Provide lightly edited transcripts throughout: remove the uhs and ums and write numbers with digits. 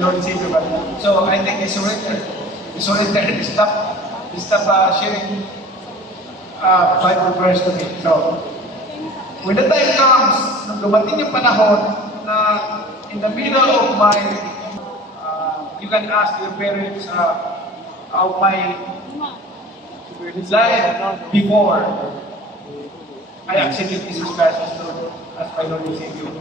Lord and Savior. So I think it's surrender. It's surrender. Stop sharing Bible verse to me. So when the time comes, nung dumating yung panahon na in the middle of my, you can ask your parents of my life before I accepted Jesus Christ as my Lord and Savior.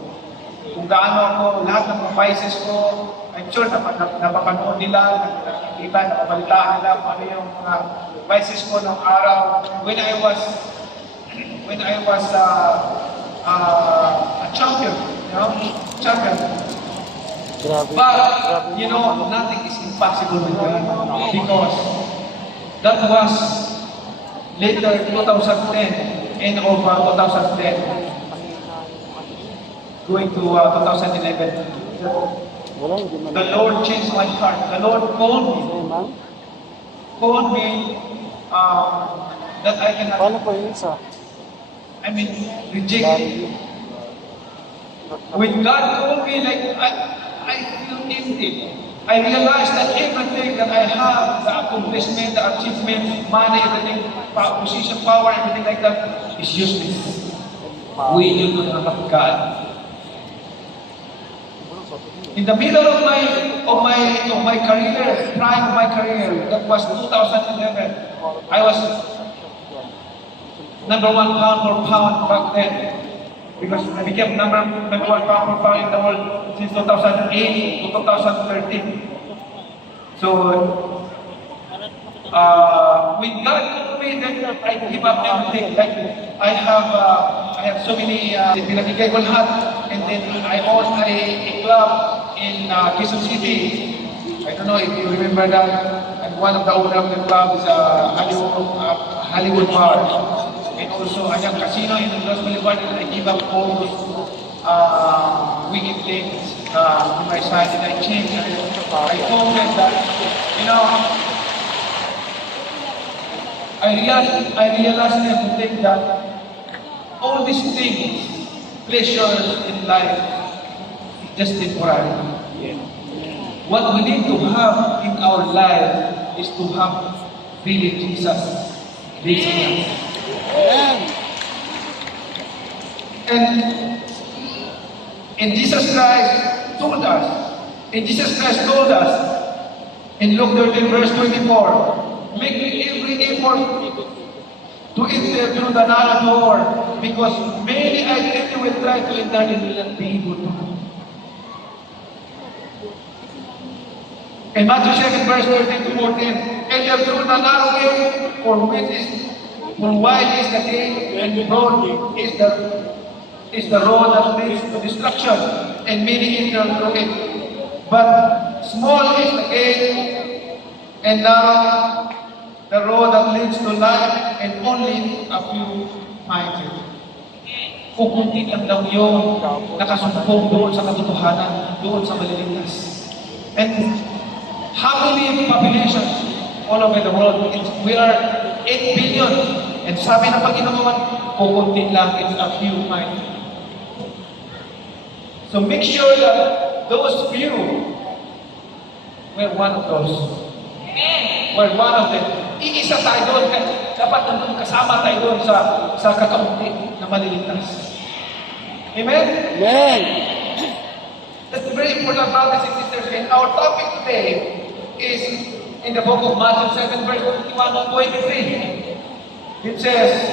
Kung gaano ako, lahat ng mga vices ko, I'm sure napapanood nila, nakikita, napabalitaan nila kung ano yung mga vices ko ng araw. When I was a champion, champion. But, nothing is impossible with God because that was later 2010, end of 2010. Going to 2011, the Lord changed my heart. The Lord called me that I cannot, reject it. When God called me, I feel empty. I realized that everything that I have, the accomplishment, the achievement, money, everything, position, power, everything like that, is useless. We need to have God. In the middle of my career, prime of my career, that was 2011. I was number 1 pound for pound back then, because I became number 1 pound for pound in the world since 2008 to 2013. So when God told me that I give up everything, like I have so many pinagigay ko lahat, and then I own a club in Quezon City. I don't know if you remember that. And one of the owner of the club is Hollywood Bar. And also Anyang Casino in Los Boulevard. And I give up all those wicked things to my side. And I changed. I told them that, I realized everything that all these things, pleasures in life, just temporary. What we need to have in our life is to have really Jesus living us. And Jesus Christ told us in Luke 13 verse 24, make every effort to enter through the narrow door, because many I think you will try to enter and will not be able to. In Matthew 7 verse 13 to 14, enter through the narrow gate, for wide is the gate, and broad is the road that leads to destruction, and many enter through it. But small is the gate, and narrow the road that leads to life, and only a few find it. Kukunti lang daw yung nakasumpong doon sa katotohanan, doon sa maliligtas. And how many populations all over the world? We are 8 billion. And sabi ng Panginoon, kukunti lang, it's a few find it. So make sure that those few, we're one of those. We're one of them. Iisa tayo doon, dapat nandun kasama tayo doon sa kakaunti na maliligtas. Amen? Amen. That's very important, brothers and sisters. And our topic today is in the book of Matthew 7, verse 21 and 23. It says,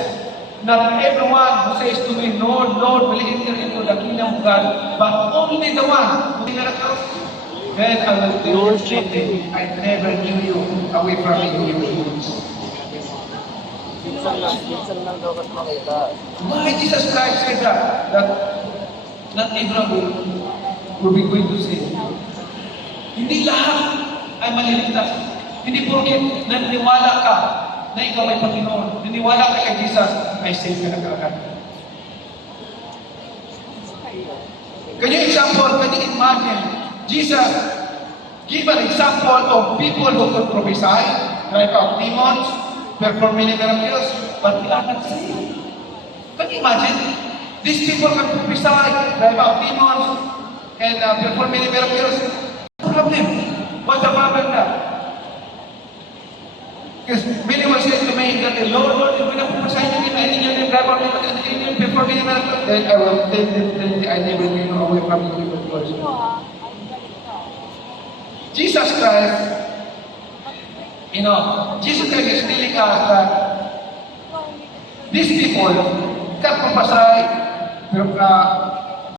not everyone who says to me, Lord, Lord, will enter into the kingdom of God, but only the one who will not come. Then I will tell you, I never knew you, away from me, you Minsan lang daw kasi makita. Why Jesus Christ said that not everyone will be going to sin. Hindi lahat ay maliligtas. Hindi porket naniniwala ka na ikaw ay Panginoon, naniniwala ka kay Jesus, ay save ka na kaagad. Can you imagine Jesus give an example of people who could prophesy, drive out demons, perform many miracles, but they are not saved. Can you imagine? These people can prophesy, drive out demons, and perform many miracles. No problem. Because many will say to me that, Lord, Lord, if pinapapasahin niyo in your name, grab me, before me, then I will then I never bring you away from the human worship. Jesus Christ, Jesus Christ is telling us that these people, kapapasay, pero